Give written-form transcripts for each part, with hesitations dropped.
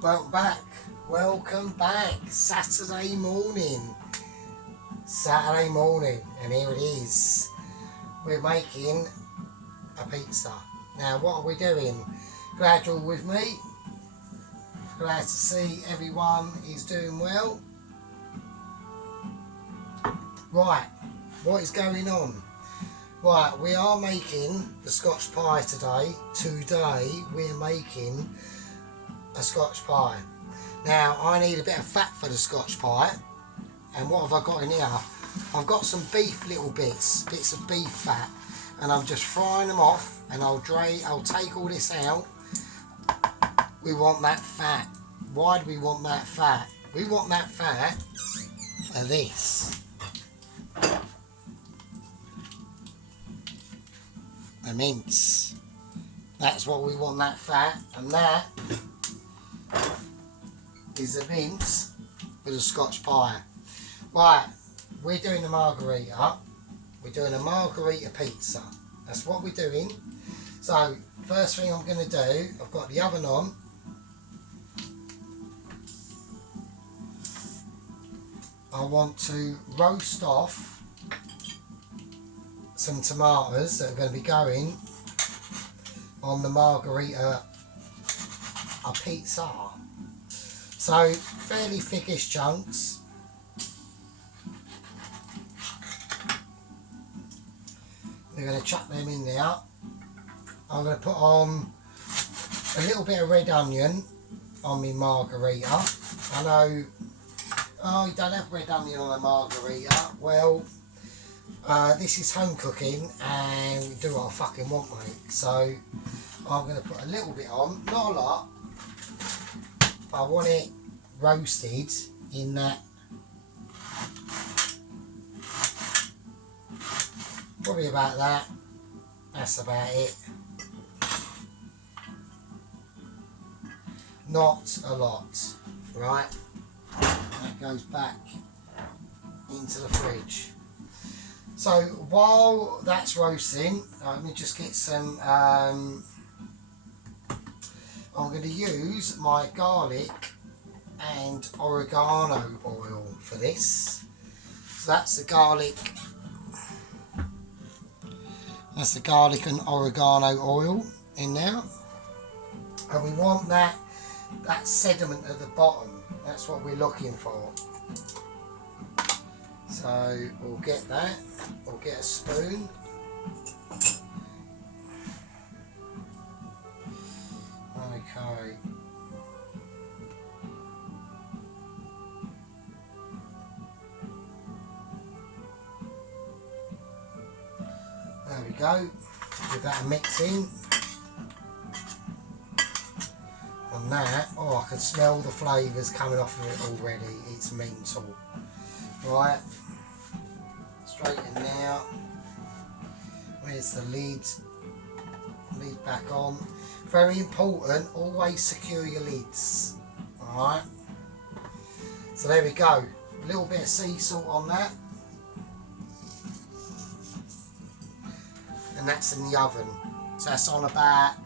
Welcome back. Saturday morning, and here it is. We're making a pizza. Now, what are we doing? Glad you're with me. Glad to see everyone is doing well. Right, what is going on? Right, we are making the Scotch pie today. Today, we're making a Scotch pie. Now, I need a bit of fat for the Scotch pie. And what have I got in here? I've got some beef little bits of beef fat. And I'm just frying them off, and I'll take all this out. We want that fat. Why do we want that fat? We want that fat for this. The mince. That's what we want, that fat, and that is the mince for the Scotch pie. Right, we're doing a margherita. We're doing a margherita pizza. That's what we're doing. So, first thing I'm going to do, I've got the oven on. I want to roast off some tomatoes that are going to be going on the margherita pizza. So, fairly thickish chunks. We're going to chuck them in there. I'm going to put on a little bit of red onion on my margherita. I know, oh, you don't have red onion on a margherita. Well, this is home cooking and we do what I fucking want, mate. So I'm going to put a little bit on, not a lot. I want it roasted in that, probably about that. That's about it. Not a lot, right? That goes back into the fridge. So while that's roasting, let me just get some, I'm going to use my garlic and oregano oil for this. So that's the garlic and oregano oil in there. And we want that sediment at the bottom. That's what we're looking for. So we'll get that. We'll get a spoon. Okay. There we go. Give that a mix in. And that, oh, I can smell the flavours coming off of it already. It's mental. Right. Straight in now. Where's the lid? Lid back on. Very important, always secure your lids. Alright. So there we go. A little bit of sea salt on that. And that's in the oven. So that's on about,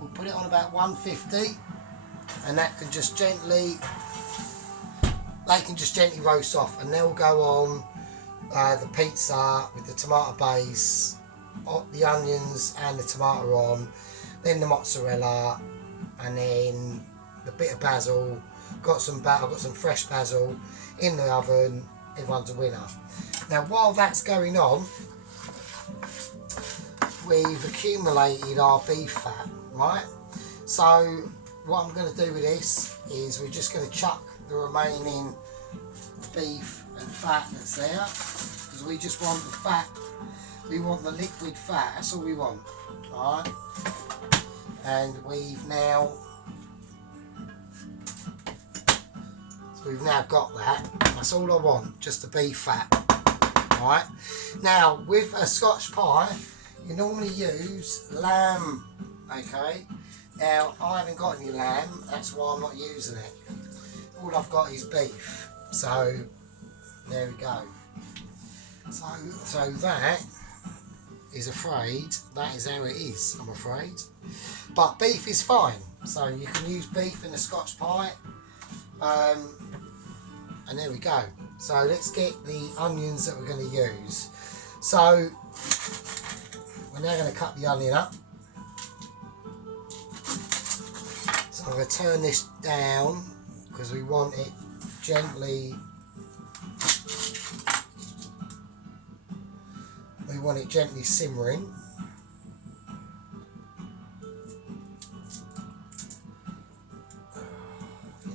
we'll put it on about 150. And that can just gently, roast off, and they'll go on the pizza with the tomato base, the onions and the tomato on, then the mozzarella, and then the bit of basil. I've got some fresh basil in the oven. Everyone's a winner. Now while that's going on, we've accumulated our beef fat, right? So what I'm going to do with this is we're just going to chuck the remaining beef and fat that's there, because we just want the fat, we want the liquid fat, that's all we want. Alright, and we've now got that. That's all I want, just the beef fat. Alright, now with a Scotch pie you normally use lamb. Okay, now I haven't got any lamb, that's why I'm not using it. All I've got is beef. So there we go. So that is afraid, that is how it is, I'm afraid. But beef is fine, so you can use beef in a Scotch pie. And there we go. So let's get the onions that we're going to use. So we're now going to cut the onion up. So I'm going to turn this down because we want it gently. We want it gently simmering.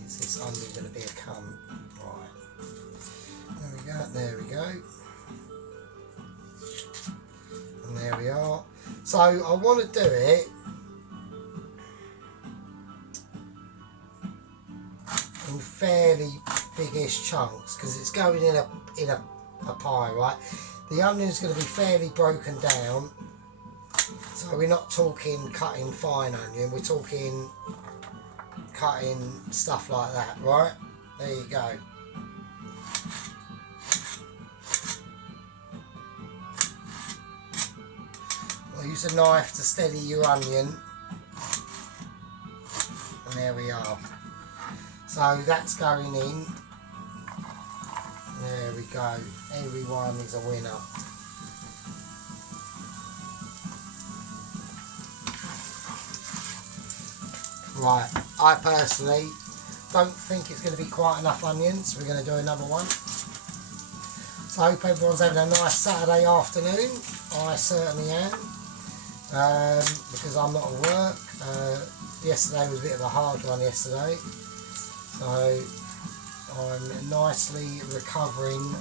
Is this onion going to be a cunt? Right. There we go. And there we are. So I want to do it in fairly biggish chunks because it's going in a pie, right? The onion's going to be fairly broken down, so we're not talking cutting fine onion, we're talking cutting stuff like that, right? There you go. I'll use a knife to steady your onion, and there we are. So that's going in. There we go. Everyone is a winner. Right, I personally don't think it's going to be quite enough onions. We're going to do another one. So I hope everyone's having a nice Saturday afternoon. I certainly am. Because I'm not at work. Yesterday was a bit of a hard one yesterday. So I'm nicely recovering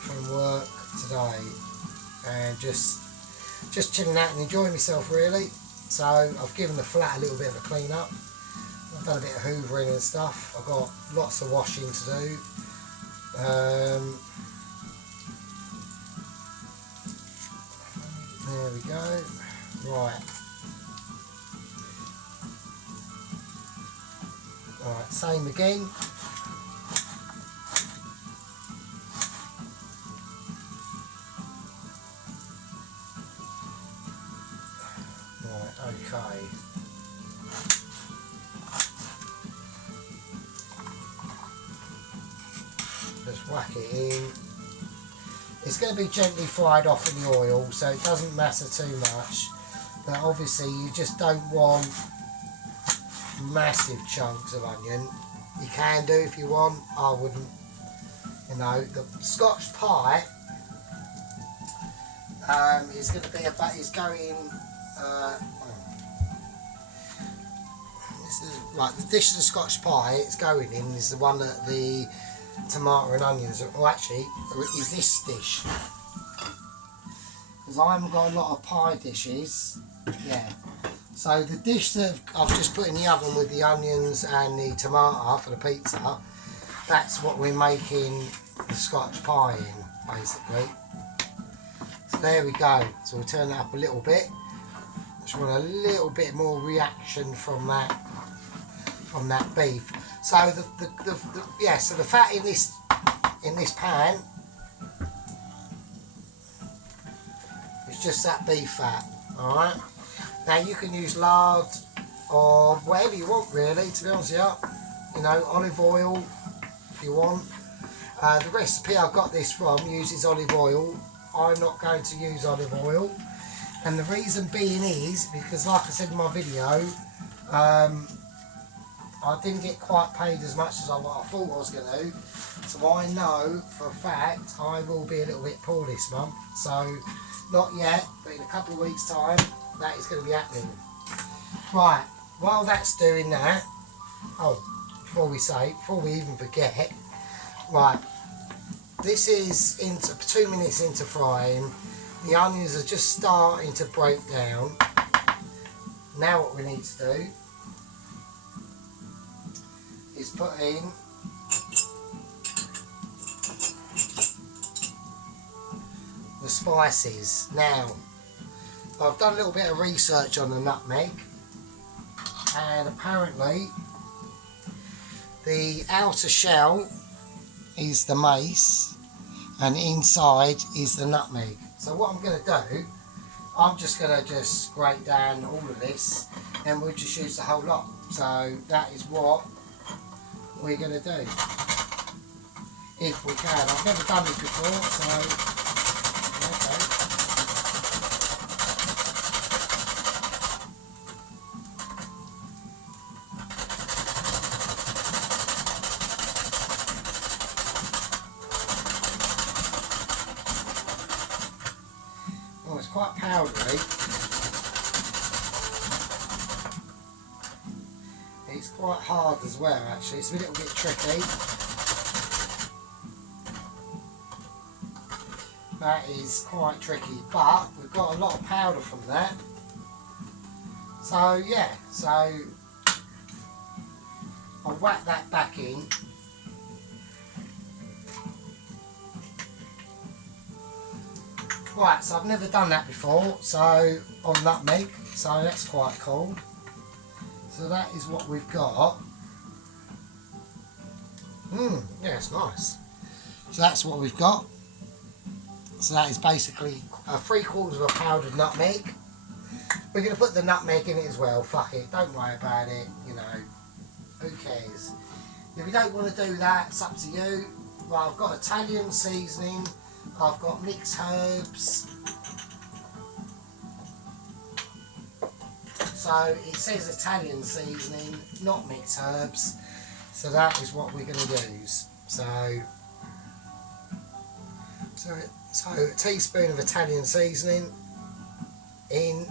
from work today and just chilling out and enjoying myself really. So I've given the flat a little bit of a clean up. I've done a bit of hoovering and stuff. I've got lots of washing to do. There we go. Right. Alright, same again. Right, okay. Just whack it in. It's going to be gently fried off in the oil, so it doesn't matter too much. But obviously you just don't want massive chunks of onion. You can do if you want. I wouldn't. You know, the Scotch pie is going to be about. Is going. This is right. The dish of the Scotch pie it's going in is the one that the tomato and onions. Or actually, is this dish? Because I haven't got a lot of pie dishes. Yeah. So the dish that I've just put in the oven with the onions and the tomato for the pizza, that's what we're making the Scotch pie in, basically. So there we go. So we'll turn that up a little bit. Just want a little bit more reaction from that beef. So so the fat in this pan is just that beef fat. All right. Now you can use lard or whatever you want really, to be honest with you. You know, olive oil if you want. The recipe I got this from uses olive oil. I'm not going to use olive oil. And the reason being is because, like I said in my video, I didn't get quite paid as much as I thought I was going to. So I know for a fact I will be a little bit poor this month. So not yet, but in a couple of weeks' time, that is going to be happening. Right, while that's doing that, before we even forget, right, this is into 2 minutes into frying. The onions are just starting to break down. Now what we need to do is put in the spices. Now, I've done a little bit of research on the nutmeg, and apparently the outer shell is the mace and inside is the nutmeg. So what I'm going to do, I'm just going to just grate down all of this, and we'll just use the whole lot. So that is what we're going to do, if we can. I've never done it before, so okay. Oh, it's quite powdery. It's quite hard as well, actually. It's a little bit tricky. That is quite tricky, but we've got a lot of powder from that. So yeah, so I'll whack that back in. Right, so I've never done that before, so on nutmeg, so that's quite cool. So that is what we've got. Yeah, it's nice. So that's what we've got. So that is basically 3/4 of a powdered nutmeg. We're going to put the nutmeg in it as well, fuck it, don't worry about it, you know, who cares. If you don't want to do that, it's up to you. Well, I've got Italian seasoning, I've got mixed herbs. So it says Italian seasoning, not mixed herbs. So that is what we're going to use. So a teaspoon of Italian seasoning in.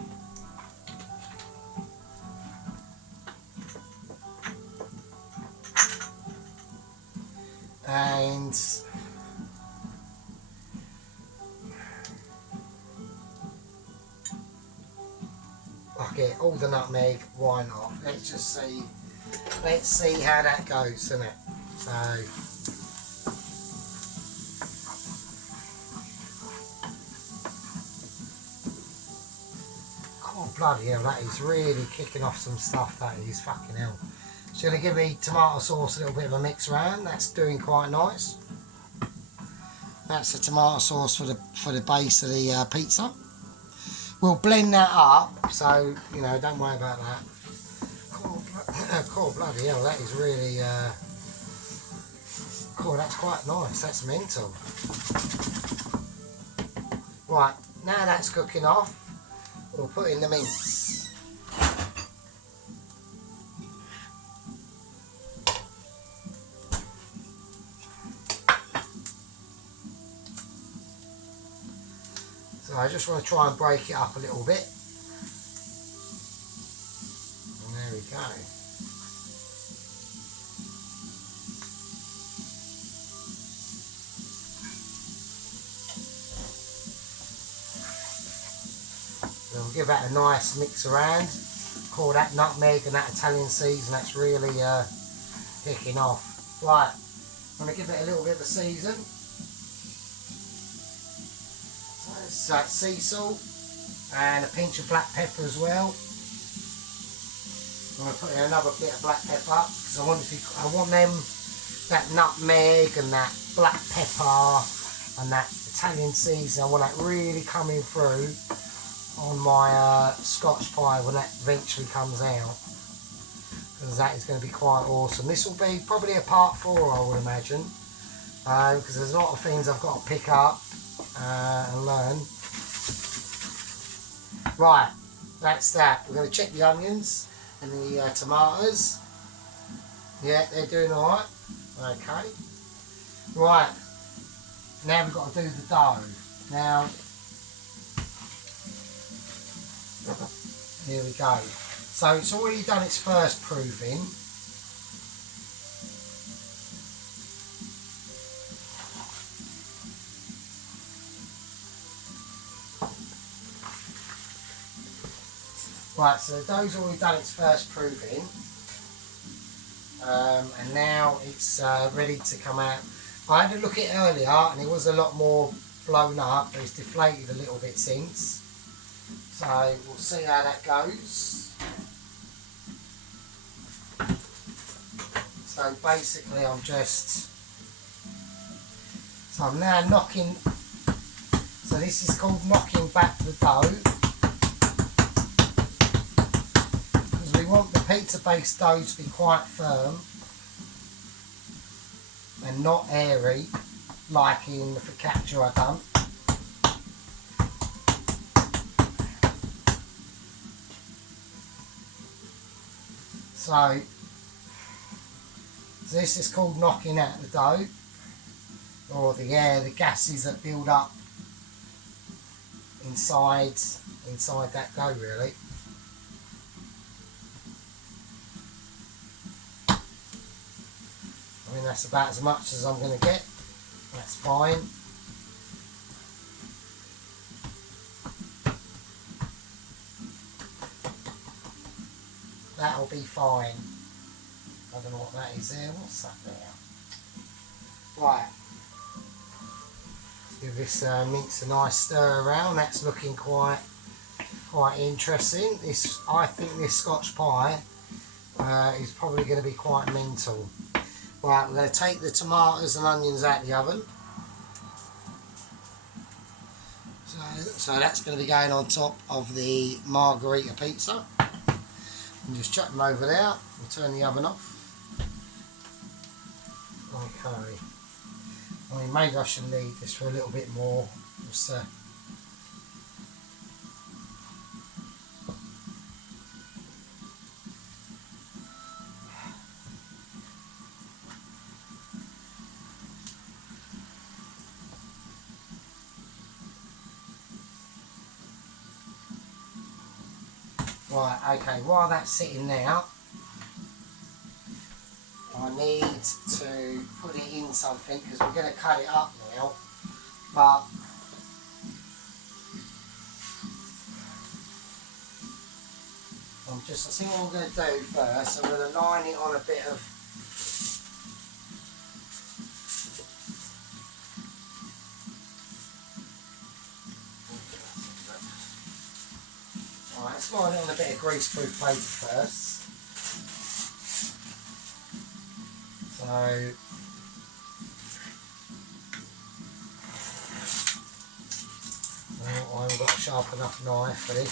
And okay, all the nutmeg, why not? Let's just see. Let's see how that goes, isn't it? So oh bloody hell, that is really kicking off some stuff, that is, fucking hell. It's going to give me tomato sauce a little bit of a mix around. That's doing quite nice. That's the tomato sauce for the base of the pizza. We'll blend that up, so you know, don't worry about that. Cool, bloody hell, that is really cool. That's quite nice. That's mental. Right, now that's cooking off, we'll put in the mince. So I just want to try and break it up a little bit. And there we go. So we'll give that a nice mix around. Call that nutmeg and that Italian season, that's really kicking off. Right, I'm going to give it a little bit of a season. So that's sea salt and a pinch of black pepper as well. I'm going to put in another bit of black pepper because I want that nutmeg and that black pepper and that Italian season. I want that really coming through on my Scotch pie when that eventually comes out, because that is going to be quite awesome. This will be probably a part 4, I would imagine, because there's a lot of things I've got to pick up and learn. Right, that's that. We're going to check the onions and the tomatoes. Yeah, they're doing alright. Okay. Right, now we've got to do the dough. Now, here we go. So it's already done its first proving. Right, so the dough's already done its first proving, and now it's ready to come out. I had a look at it earlier and it was a lot more blown up, but it's deflated a little bit since. So we'll see how that goes. So basically so So I'm now knocking, so this is called knocking back the dough, because we want the pizza base dough to be quite firm and not airy like in the focaccia I done. So this is called knocking out the dough, or the air, the gases that build up inside that dough really. I mean, that's about as much as I'm going to get. That's fine. That'll be fine. I don't know what that is there. What's that there? Right. Give this mince a nice stir around. That's looking quite interesting. I think this Scotch pie is probably going to be quite mental. Right, we're going to take the tomatoes and onions out of the oven. So that's going to be going on top of the margherita pizza. And just chuck them over there. We'll turn the oven off. Okay. I mean, maybe I should leave this for a little bit more. Just, Right, okay, while that's sitting there, I need to put it in something because we're going to cut it up now, but I think what I'm going to do first, I'm going to line it on a bit of let's line it on a bit of greaseproof paper first. So I haven't got a sharp enough knife for this.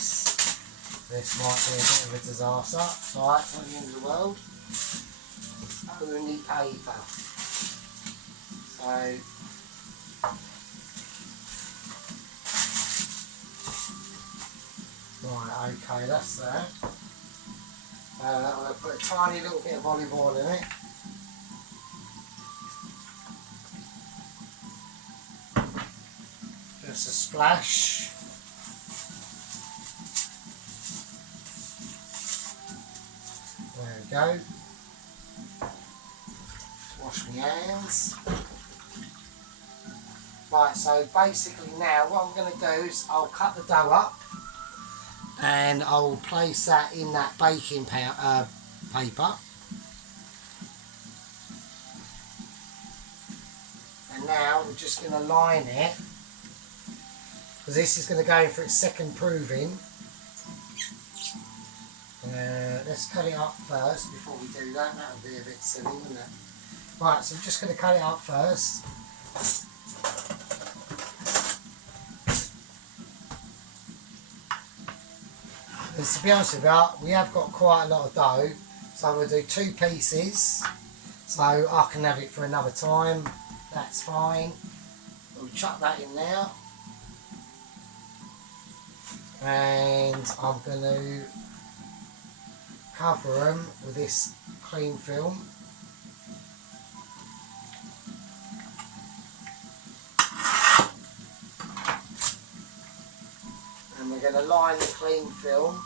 This might be a bit of a disaster. So that's not the end of the world. It's only paper. So right, okay, that's that. I'm going to put a tiny little bit of olive oil in it. Just a splash. There we go. Just wash my hands. Right, so basically now what I'm going to do is I'll cut the dough up and I'll place that in that baking paper. And now we're just going to line it, because this is going to go in for its second proving. Let's cut it up first before we do that. That would be a bit silly, wouldn't it? Right, so I'm just going to cut it up first. Because to be honest with you, we have got quite a lot of dough, so I'm going to do 2 pieces, so I can have it for another time. That's fine. We'll chuck that in there. And I'm going to cover them with this cling film. And we're going to line the cling film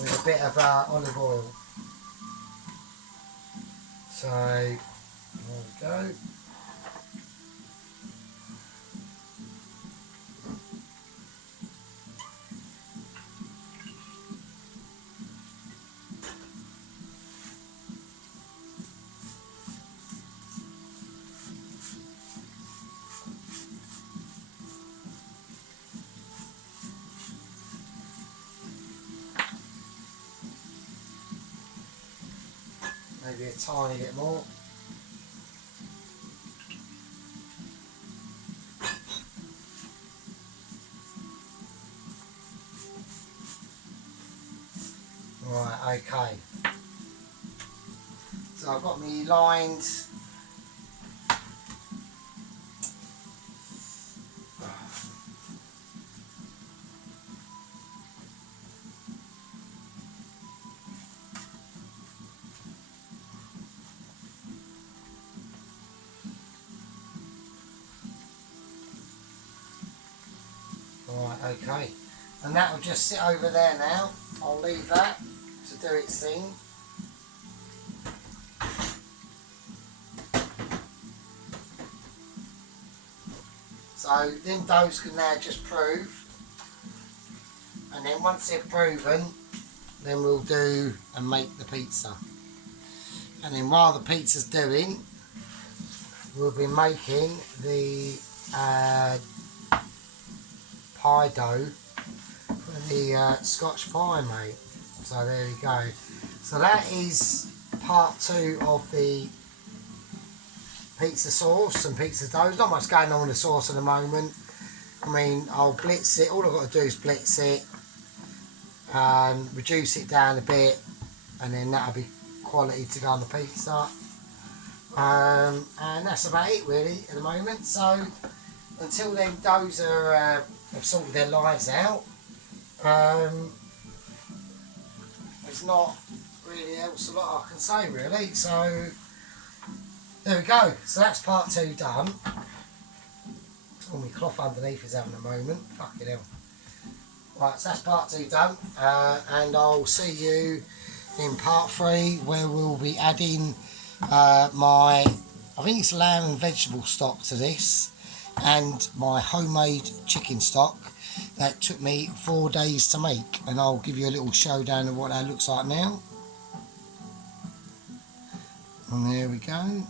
with a bit of olive oil. So, there we go. maybe a tiny bit more. Right, okay. So I've got me lines. Right, okay. And that will just sit over there now. I'll leave that to do its thing. So them doughs can now just prove, and then once they're proven, then we'll do and make the pizza. And then while the pizza's doing, we'll be making the pie dough for the Scotch pie, mate. So there we go. So that is part 2 of the pizza sauce and pizza dough. There's not much going on with the sauce at the moment. I mean, I'll blitz it. All I've got to do is blitz it, reduce it down a bit, and then that'll be quality to go on the pizza. And that's about it really at the moment. So until them doughs are have sorted their lives out, there's not really else a lot I can say really. So there we go. So that's part 2 done. Oh, my cloth underneath is having a moment. Fucking hell. Right, so that's part 2 done. And I'll see you in part 3, where we'll be adding I think it's lamb and vegetable stock to this, and my homemade chicken stock that took me 4 days to make. And I'll give you a little showdown of what that looks like now. And there we go.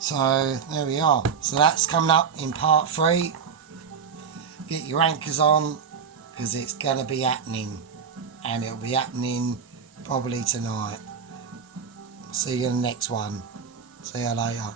So there we are. So that's coming up in part 3. Get your anchors on, because it's going to be happening. And it'll be happening probably tonight. See you in the next one. See you later.